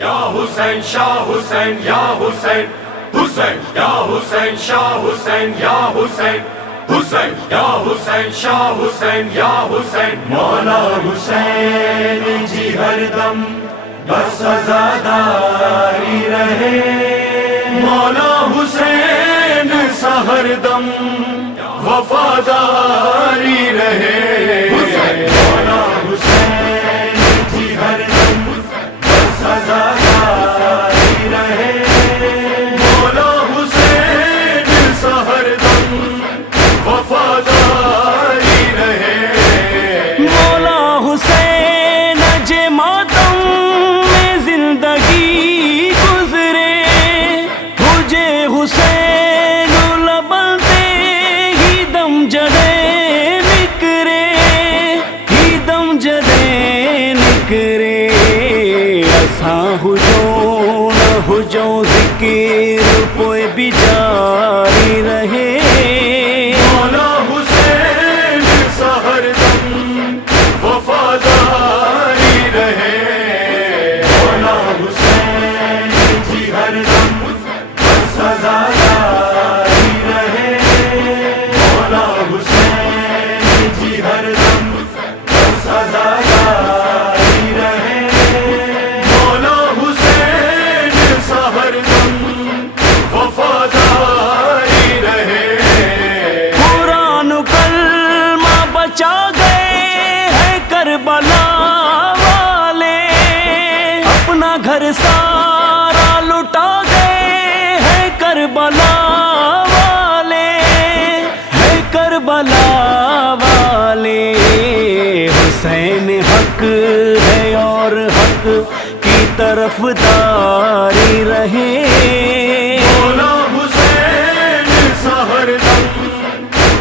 یا حسین شاہ حسین یا حسین، حسین یا حسین شاہ حسین یا حسین، حسین یا حسین شاہ حسین یا حسین، مولا حسین جی ہر دم بس عزاداری رہے، مولا حسین سا ہر دم وفاداری رہے، مولا حسین جی ہر دم بس عزاداری رہے، مولا حسین سا ہر دم وفاداری رہے، مولا حسین جے ماتم میں زندگی گزرے، مجھے حسین لبلتے ہی دم جدے نکرے، ہی دم جدے نکرے، اساں ہجوں نہ ہجوں ذکر پوئے بھی جاری رہے، مولا حسین سا ہر دم وفاداری رہے، مولا حسین جی ہر دم بس عزاداری رہے، مولا حسین جی ہر دم بس عزاداری رہے، مولا حسین سا ہر دم وفاداری رہے، قرآن کلمہ بچا گئے ہیں کربلا والے، اپنا گھر سارا لٹا گئے ہیں کربلا والے، ہے کربلا والے، حسین حق ہے اور حق کی طرف داری رہے، مولا حسین سا ہر دم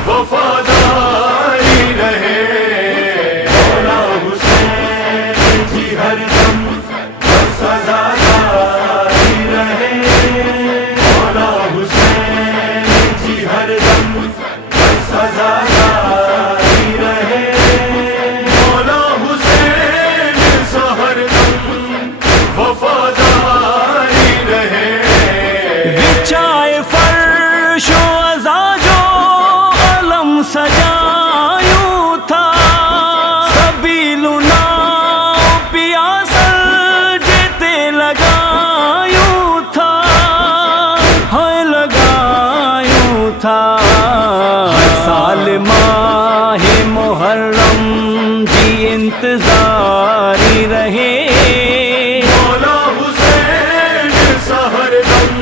وفاداری رہے، مولا حسین جی ہر دم بس عزاداری رہے، مولا حسین جی ہر دم بس عزاداری رہے، مولا حسین سا ہر دم وفاداری رہے، بچھائے فرش و ازاجو علم سجایوں تھا، سبیلنا پیاسل جیتے لگایوں تھا، ہائے لگایوں تھا، ہر سال ماہ محرم جی انتظاری رہے، مولا حسین سا ہر دم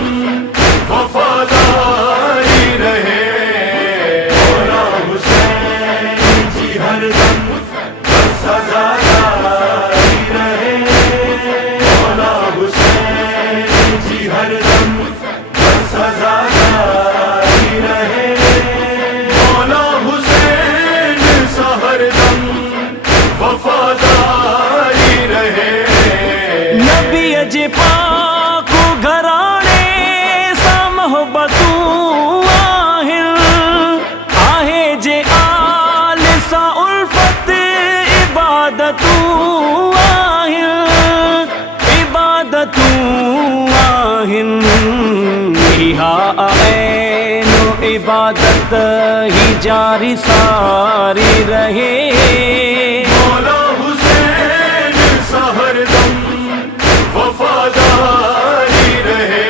وفاداری رہے، مولا حسین جی ہر دم بس عزاداری رہے، مولا حسین جی ہر دم بس عزاداری رہے، مولا حسین سا ہر دم وفاداری رہے، نبی اجے پاک گھرانے سا محبتوں آہل، آہے جے آل سا الفت عبادتوں آہل، عبادتوں آہل، ہا عین عبادت ہی جاری ساری رہے، مولا حسین سا ہر دم وفاداری رہے،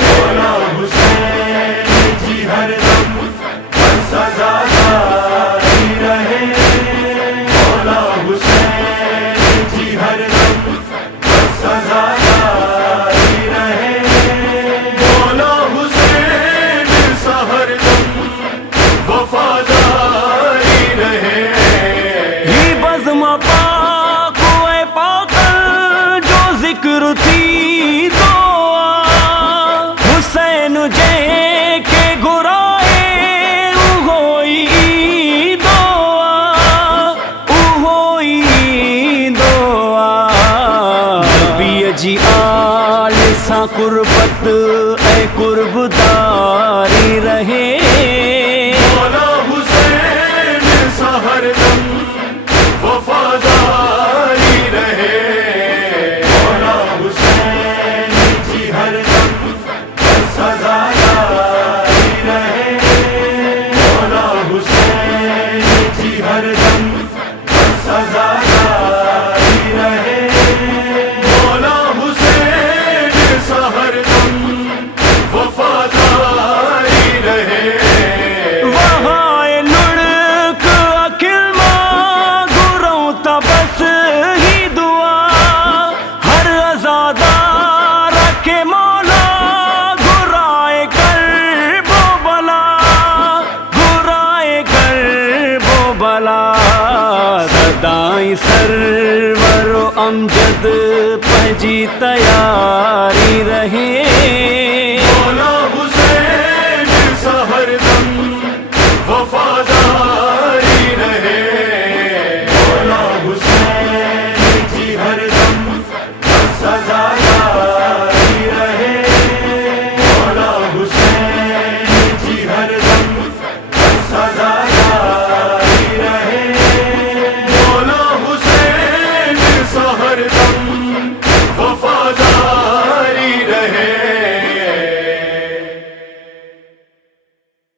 مولا حسین جی ہر دم بس عزاداری رہے، مولا حسین جی ہر دم بس عزاداری رہے، مولا حسین سا ہر دم وفاداری رہے، ہی بز امجد پجی تیاری رہے مولا حسین سا ہر دم وفا